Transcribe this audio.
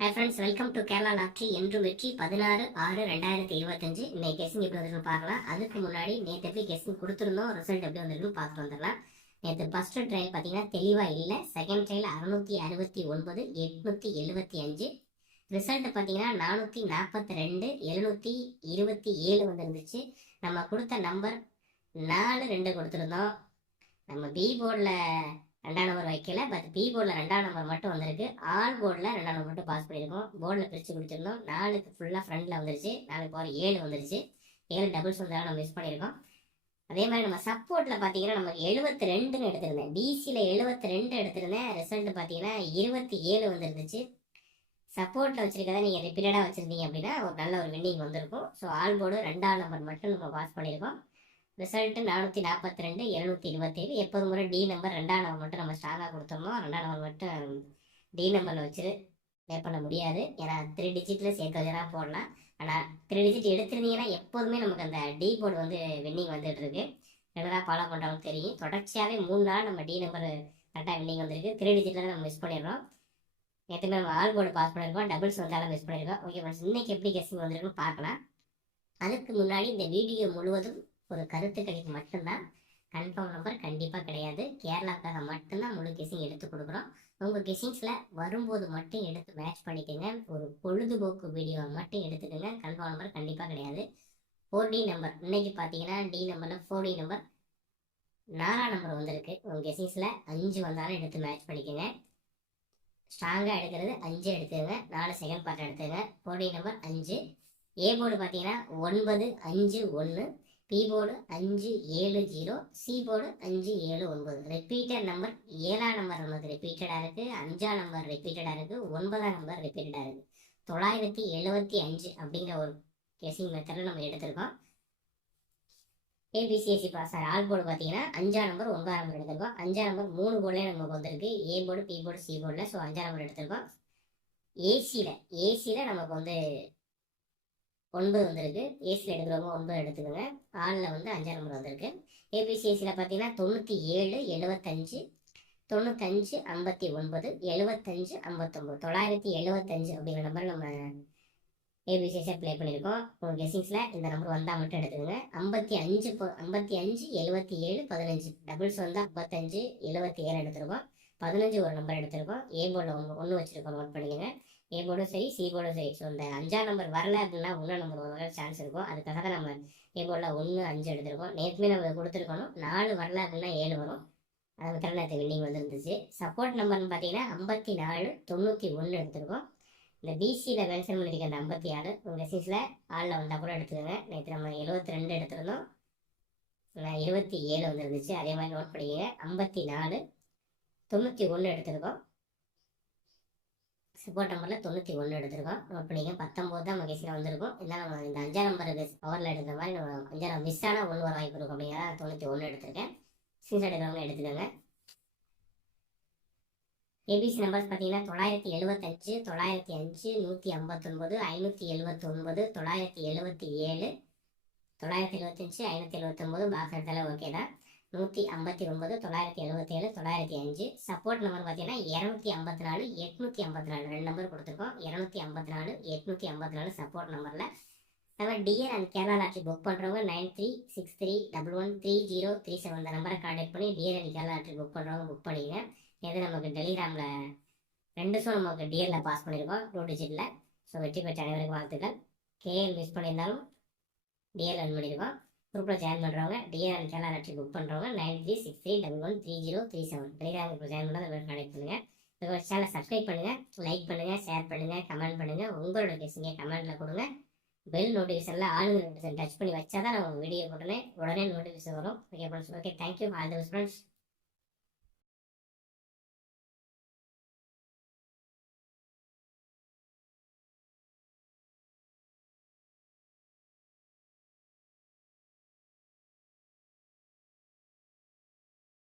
Hi friends welcome to Kerala lottery என்று வெற்றி பதினாறு ஆறு ரெண்டாயிரத்தி இருபத்தஞ்சு. இன்னைக்கு கெஸ்டிங் எப்படி வந்துருக்கு பார்க்கலாம். அதுக்கு முன்னாடி நேற்று எப்படி கெஸ்டிங் கொடுத்துருந்தோம் ரிசல்ட் எப்படி வந்திருக்குன்னு பார்த்து வந்துடலாம். நேற்று ஃபர்ஸ்ட் ட்ரையல் பார்த்தீங்கன்னா தெளிவாக இல்லை. செகண்ட் ட்ரையல் அறுநூத்தி அறுபத்தி ஒன்பது எட்நூற்றி எழுபத்தி அஞ்சு. ரிசல்ட் பார்த்தீங்கன்னா நானூற்றி நாற்பத்தி ரெண்டு எழுநூற்றி இருபத்தி ஏழு வந்துருந்துச்சு. நம்ம கொடுத்த நம்பர் நாலு ரெண்டு கொடுத்துருந்தோம். நம்ம பி போர்டில் ரெண்டாம் நம்பர் வைக்கல பட் பி போர்டில் ரெண்டாம் நம்பர் மட்டும் வந்திருக்கு. ஆல் போர்டில் ரெண்டாம் நம்பர் மட்டும் பாஸ் பண்ணியிருக்கோம். போர்டில் பிரித்து கொடுத்துருந்தோம். நாலுக்கு ஃபுல்லாக ஃப்ரண்டில் வந்துருச்சு. நாலு பவர் ஏழு வந்துருச்சு. ஏழு டபுள்ஸ் வந்தாலும் நம்ம மிஸ் பண்ணியிருக்கோம். அதே மாதிரி நம்ம சப்போர்ட்டில் பார்த்தீங்கன்னா நம்ம எழுபத்தி ரெண்டுன்னு எடுத்திருந்தேன் பிசியில் எழுபத்தி ரெண்டு எடுத்திருந்தேன். ரிசல்ட் பார்த்தீங்கன்னா இருபத்தி ஏழு வந்துருந்துச்சு சப்போர்ட்டில் வச்சுருக்கதை நீங்கள் ரிப்பீட்டடாக வச்சுருந்தீங்க அப்படின்னா ஒரு நல்ல ஒரு வின்னிங் வந்திருக்கும். ஸோ ஆல் போர்டு ரெண்டாம் நம்பர் மட்டும் நம்ம பாஸ் பண்ணியிருக்கோம். ரிசல்ட்டு நானூற்றி நாற்பத்தி ரெண்டு எழுநூற்றி இருபத்தேழு. எப்போது முறை டி நம்பர் ரெண்டாம் நம்பர் மட்டும் நம்ம ஸ்ட்ராங்காக கொடுத்தோமோ ரெண்டாம் நம்பர் மட்டும் டி நம்பரில் வச்சு ப்ளே பண்ண முடியாது. ஏன்னா த்ரீ டிஜிட்டில் சேர்த்து வச்சுனா போடலாம். ஆனால் த்ரீ டிஜிட் எடுத்துருந்தீங்கன்னா எப்போதுமே நமக்கு அந்த டி போர்டு வந்து வின்னிங் வந்துட்டுருக்கு ரெகுலராக ஃபாலோ பண்ணுறவங்க தெரியும். தொடர்ச்சியாகவே மூணு நாள் நம்ம டி நம்பர் கரெக்டாக வின்னிங் வந்திருக்கு. த்ரீ டிஜிட்டில் நம்ம மிஸ் பண்ணிடுறோம். நேற்று நம்ம ஆல் போர்டு பாஸ் பண்ணியிருக்கோம் டபுள்ஸ் வந்தாலும் மிஸ் பண்ணியிருக்கோம் ஓகே ஃப்ரெண்ட்ஸ் இன்னைக்கு எப்படி கெஸ்டிங் வந்திருக்குன்னு பார்க்கலாம். அதுக்கு முன்னாடி இந்த வீடியோ முழுவதும் ஒரு கருத்து கணிப்பு மட்டும்தான். கன்ஃபார்ம் நம்பர் கண்டிப்பாக கிடையாது. கேரளாக்காக மட்டும்தான் முழு கெஸிங் எடுத்து கொடுக்குறோம். உங்கள் கெஸிங்ஸில் வரும்போது மட்டும் எடுத்து மேட்ச் பண்ணிக்கோங்க. ஒரு பொழுதுபோக்கு வீடியோவை மட்டும் எடுத்துக்கோங்க. கன்ஃபார்ம் நம்பர் கண்டிப்பாக கிடையாது. ஃபோர் டி நம்பர் இன்னைக்கு பார்த்தீங்கன்னா டி நம்பரில் ஃபோர் டி நம்பர் நாலாம் நம்பர் வந்திருக்கு. உங்கள் கெஸிங்ஸில் அஞ்சு வந்தாலும் எடுத்து மேட்ச் பண்ணிக்கோங்க. ஸ்ட்ராங்காக எடுக்கிறது அஞ்சு எடுத்துக்கோங்க. நாலு செகண்ட் பார்ட் எடுத்துக்கோங்க. ஃபோர் டி நம்பர் அஞ்சு. ஏ போர்டு பார்த்தீங்கன்னா ஒன்பது அஞ்சு ஒன்று பி போர்டு அஞ்சு ஏழு ஜீரோ சி போர்டு அஞ்சு ஏழு ஒன்பது. ரிப்பீட்டட் நம்பர் ஏழாம் நம்பர் நமக்கு ரிப்பீட்டடாக இருக்குது அஞ்சாம் நம்பர் ரிப்பீட்டடாக இருக்குது ஒன்பதாம் நம்பர் ரிப்பீட்டடாக இருக்குது தொள்ளாயிரத்தி எழுபத்தி அஞ்சு அப்படிங்கிற ஒரு கெஸிங் மெத்தடில் நம்ம எடுத்திருக்கோம். ஏபிசிஎஸ்சி பாஸ் ஆல் போர்டு பார்த்தீங்கன்னா அஞ்சாம் நம்பர் ஒன்பதாம் நம்பர் எடுத்திருக்கோம். அஞ்சாம் நம்பர் மூணு போர்டுலேயே நமக்கு வந்திருக்கு. A board B board C போர்டில் ஸோ அஞ்சாம் நம்பர் எடுத்திருக்கோம். ஏசியில் ஏசியில் நமக்கு வந்து ஒன்பது வந்திருக்கு. ஏசியில் எடுக்கிறவங்க ஒன்பது எடுத்துக்கோங்க. ஆளில் வந்து அஞ்சாம் நம்பர் வந்திருக்கு. ஏபிசிஎஸ்சியில் பார்த்தீங்கன்னா தொண்ணூற்றி ஏழு எழுபத்தஞ்சு தொண்ணூத்தஞ்சு ஐம்பத்தி ஒன்பது எழுபத்தஞ்சு ஐம்பத்தொம்பது. தொள்ளாயிரத்தி எழுபத்தஞ்சு அப்படிங்கிற நம்பர் நம்ம ஏபிசிஎஸ்சியாக ப்ளே பண்ணியிருக்கோம். உங்கள் கெஸிங்ஸில் இந்த நம்பர் வந்தால் மட்டும் எடுத்துக்கோங்க. ஐம்பத்தி அஞ்சு ஐம்பத்தி அஞ்சு எழுபத்தி ஏழு பதினஞ்சு. டபுள்ஸ் வந்து ஐம்பத்தஞ்சு எழுபத்தி ஏழு எடுத்திருக்கோம். பதினஞ்சு ஒரு நம்பர் எடுத்திருக்கோம். ஏ போர்டில் ஒன்று ஒன்று வச்சுருக்கோம். நோட் பண்ணிக்கோங்க. ஏ போர்டும் சரி சி போர்டும் சரி ஸோ இந்த அஞ்சாம் நம்பர் வரல அப்படின்னா ஒன்றாம் நம்பர் வர சான்ஸ் இருக்கும். அதுக்காக தான் நம்ம ஏ போர்டில் ஒன்று அஞ்சு எடுத்திருக்கோம். நேற்றுமே நம்ம கொடுத்துருக்கணும். நாலு வரல அப்படின்னா ஏழு வரும். அது மட்டும் நேற்று வின்னிங் வந்துருந்துச்சு. சப்போர்ட் நம்பர்னு பார்த்தீங்கன்னா ஐம்பத்தி நாலு தொண்ணூற்றி ஒன்று எடுத்திருக்கோம். இந்த பிசியில் மென்ஷன் பண்ணியிருக்க அந்த ஐம்பத்தி ஆறு உங்கள் சீஸில் ஆளில் வந்தால் கூட எடுத்துக்கோங்க. நேற்று நம்ம எழுபத்தி ரெண்டு எடுத்திருந்தோம் இருபத்தி ஏழு வந்துருந்துச்சு. அதே மாதிரி நோட் பண்ணிக்கங்க. ஐம்பத்தி நாலு தொண்ணூற்றி ஒன்று எடுத்திருக்கோம். சப்போர்ட் நம்பரில் தொண்ணூற்றி ஒன்று எடுத்திருக்கோம். நோட் பண்ணிங்க பத்தொம்போது தான் நம்ம கேஸில் வந்திருக்கும். இருந்தாலும் நம்ம இந்த அஞ்சாம் நம்பர் பவரில் எடுக்கிற மாதிரி நம்ம அஞ்சாம் மிஸ் ஆனால் ஒன்று வர வாய்ப்பு இருக்கும் அப்படிங்கிறத தொண்ணூற்றி ஒன்று எடுத்திருக்கேன். சீஸ் எடுக்கிறவங்க எடுத்துக்கோங்க. ஏபிசி நம்பர்ஸ் பார்த்தீங்கன்னா தொள்ளாயிரத்தி எழுபத்தஞ்சு தொள்ளாயிரத்தி அஞ்சு நூற்றி ஐம்பத்தொன்பது ஐநூற்றி எழுபத்தொன்பது தொள்ளாயிரத்தி எழுபத்தி ஏழு தொள்ளாயிரத்தி எழுபத்தஞ்சு ஐநூற்றி எழுபத்தொம்போது பாக்ஸ் எடுத்தாலும் ஓகே தான். நூற்றி ஐம்பத்தி ஒன்பது தொள்ளாயிரத்தி எழுபத்தேழு தொள்ளாயிரத்தி அஞ்சு. சப்போர்ட் நம்பர் பார்த்தீங்கன்னா இரநூத்தி ஐம்பத்தி நாலு எட்நூற்றி ஐம்பத்தி நாலு. ரெண்டு நம்பர் கொடுத்துருக்கோம். இரநூத்தி ஐம்பத்தி நாலு எட்நூற்றி ஐம்பத்தி நாலு சப்போர்ட் நம்பரில் நம்ம DR and Kerala lottery book பண்ணுறவங்க nine three six three double one three zero three seven இந்த நம்பரை கான்டாக்ட் பண்ணி DR and Kerala lottery book பண்ணுறவங்க புக் பண்ணிங்க எது நமக்கு டெலிகிராமில் ரெண்டு ஷோ நமக்கு டிஎரில் பாஸ் பண்ணியிருக்கோம் டூ டிஜிட்டில் ஸோ வெற்றி பெற்ற அனைவருக்கும் வாழ்த்துக்கள். கேஎல் மிஸ் பண்ணியிருந்தாலும் டிஎல் ரன் பண்ணியிருக்கோம் குரூப்பில் ஜாயின் பண்ணுறவங்க டிஎல் சேனல் ஆட்சி புக் பண்ணுறவங்க nine three six three double one three zero three seven Telegram குரூப்பில் ஜாயின் பண்ணுறது கனெக்ட் பண்ணுங்கள் உங்கள் சேனலை சப்ஸ்கிரைப் பண்ணுங்கள் லைக் பண்ணுங்கள் ஷேர் பண்ணுங்கள் கமெண்ட் பண்ணுங்கள் உங்களோட கெஸிங்க கமெண்ட்டில் கொடுங்க. பெல் நோட்டிஃபிகேஷனில் ஆளுங்க நோட்டிஃபிகேஷன் டச் பண்ணி வச்சா தான் நான் வீடியோ உடனே உடனே நோட்டிஃபிகேஷன் வரும். Okay friends okay thank you all the friends